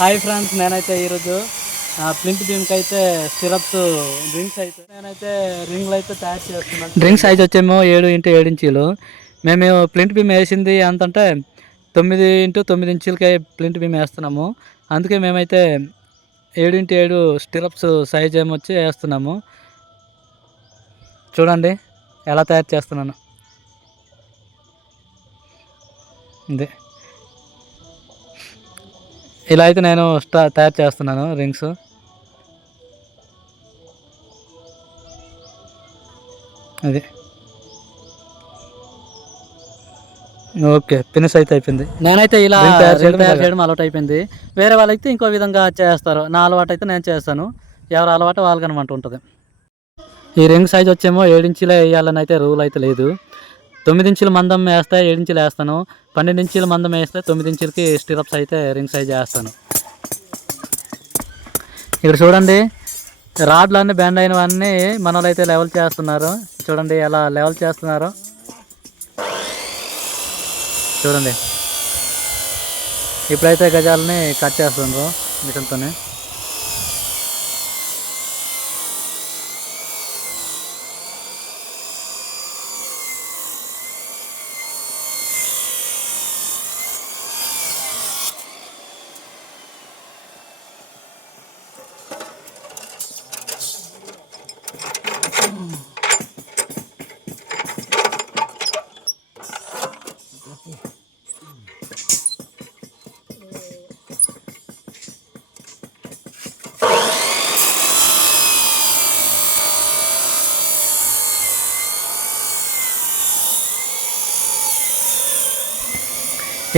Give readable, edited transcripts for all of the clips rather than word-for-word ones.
Hi friends, నేనైతే ఈరోజు plinth బీమ్కి అయితే సిరప్స్ డ్రింక్స్ అయితే నేనైతే రింగ్లు అయితే తయారు చేస్తున్నాను. డ్రింక్స్ అయితే వచ్చేమో 7x7 ఇంచీలు. మేము ప్లింట్ బీమ్ వేసింది ఎంతంటే 9x9 ఇంచులకే ప్లింట్ బీమ్ వేస్తున్నాము. అందుకే మేమైతే 7x7 స్టిరప్స్ సైజ్ ఏమొచ్చి వేస్తున్నాము. చూడండి ఎలా తయారు చేస్తున్నాను. ఇదే ఇలా అయితే నేను తయారు చేస్తున్నాను రింగ్స్. అది ఓకే, ఫినిష్ అయితే అయిపోయింది. నేనైతే ఇలా తయారు చేయడం అలవాటు అయిపోయింది. వేరే వాళ్ళైతే ఇంకో విధంగా చేస్తారు. నా అలవాటు అయితే నేను చేస్తాను. ఎవరి అలవాటు వాళ్ళకి అనమాట ఉంటుంది. ఈ రింగ్ సైజ్ వచ్చేమో 7 ఇంచులే వేయాలని అయితే రూల్ అయితే లేదు. 9 ఇంచుల మందం వేస్తే 7 ఇంచులు వేస్తాను. 12 ఇంచుల మందం వేస్తే 9 ఇంచులకి స్టిరప్స్ అయితే రింగ్ సైజ్ వేస్తాను. ఇక్కడ చూడండి, రాడ్లు అన్నీ బెండ్ అయినవన్నీ మన వాళ్ళు అయితే లెవెల్ చేస్తున్నారు. చూడండి ఎలా లెవెల్ చేస్తున్నారు. చూడండి ఇప్పుడైతే గజాలని కట్ చేస్తున్నారు మిషన్తోనే.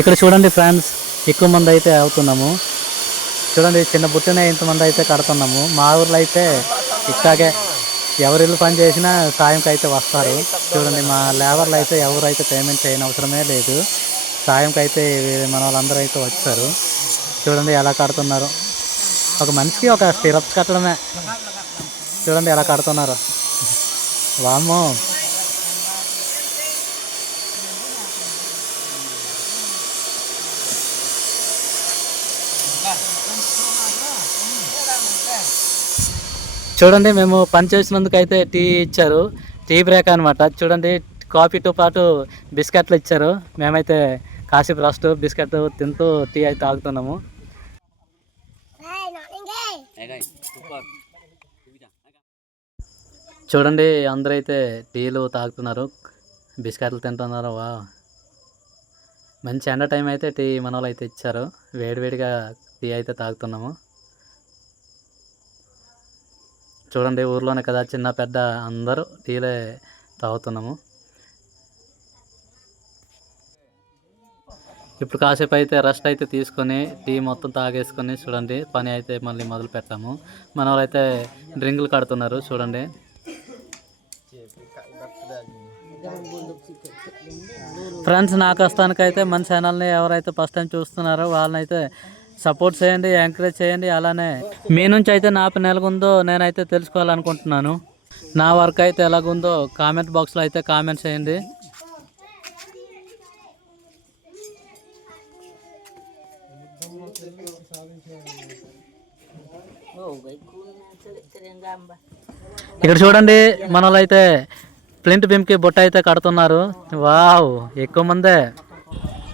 ఇక్కడ చూడండి ఫ్రెండ్స్, ఎక్కువ మంది అయితే అవుతున్నాము. చూడండి చిన్న బుట్టనే ఇంతమంది అయితే కడుతున్నాము. మా ఊర్లో అయితే ఇట్లాగే ఎవరు ఇల్లు పని చేసినా సాయంకి అయితే వస్తారు. చూడండి మా లేబర్లు అయితే ఎవరైతే పేమెంట్ చేయని అవసరమే లేదు. సాయంకి అయితే మన వాళ్ళందరూ అయితే వచ్చారు. చూడండి ఎలా కడుతున్నారు. ఒక మనిషికి ఒక స్టిరప్స్ కట్టడమే. చూడండి ఎలా కడుతున్నారు. వామ్మో, చూడండి మేము పని చేసినందుకు అయితే టీ ఇచ్చారు. టీ బ్రేక్ అనమాట. చూడండి కాఫీతో పాటు బిస్కెట్లు ఇచ్చారు. మేమైతే కాసేపు రెస్ట్ బిస్కెట్ తింటూ టీ అయితే తాగుతున్నాము. చూడండి అందరూ అయితే టీలు తాగుతున్నారు, బిస్కెట్లు తింటున్నారు. వా, మంచి ఎండ టైం అయితే టీ మన వాళ్ళు అయితే ఇచ్చారు. వేడివేడిగా టీ అయితే తాగుతున్నాము. చూడండి ఊర్లోనే కదా, చిన్న పెద్ద అందరూ టీలే తాగుతున్నాము. ఇప్పుడు కాసేపు అయితే రెస్ట్ అయితే తీసుకొని టీ మొత్తం తాగేసుకొని చూడండి పని అయితే మళ్ళీ మొదలు పెట్టాము. మన వాళ్ళు అయితే డ్రింకులు కడుతున్నారు. చూడండి ఫ్రెండ్స్, నా కష్టానికైతే మన ఛానల్ని ఎవరైతే ఫస్ట్ టైం చూస్తున్నారో వాళ్ళనైతే సపోర్ట్ చేయండి, ఎంకరేజ్ చేయండి. అలానే మీ నుంచి అయితే నా పని ఎలాగుందో నేనైతే తెలుసుకోవాలనుకుంటున్నాను. నా వర్క్ అయితే ఎలాగుందో కామెంట్ బాక్స్లో అయితే కామెంట్ చేయండి. ఇక్కడ చూడండి మన వాళ్ళు అయితే ప్లింట్ బీమ్కి బుట్ట అయితే కడుతున్నారు. వావ్, ఎక్కువ మందే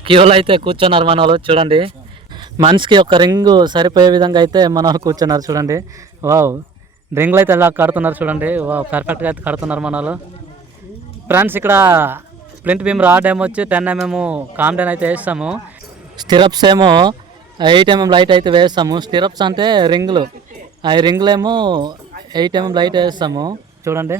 క్యూలో అయితే కూర్చున్నారు మన వాళ్ళు. చూడండి మనిషికి ఒక రింగు సరిపోయే విధంగా అయితే మన వాళ్ళు కూర్చున్నారు. చూడండి వావ్, రింగులు అయితే ఎలా కడుతున్నారు. చూడండి వావ్, పర్ఫెక్ట్గా అయితే కడుతున్నారు మన వాళ్ళు. ఫ్రెండ్స్, ఇక్కడ ప్లింట్ బీమ్ రాడ్ ఏమొచ్చి 10 mm కామ్డెన్ అయితే వేస్తాము. స్టిరప్స్ ఏమో 8 mm లైట్ అయితే వేస్తాము. స్టిరప్స్ అంటే రింగులు, ఆ రింగులు ఏమో 8 mm లైట్ వేస్తాము. చూడండి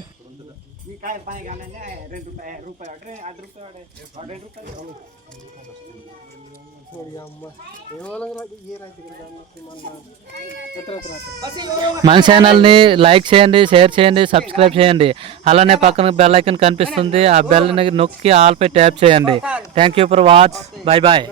మన ఛానల్ని లైక్ చేయండి, షేర్ చేయండి, సబ్స్క్రైబ్ చేయండి. అలానే పక్కన బెల్ ఐకాన్ కనిపిస్తుంది, ఆ బెల్ని నొక్కి ఆల్ పై ట్యాప్ చేయండి. Thank you for watch. Bye bye.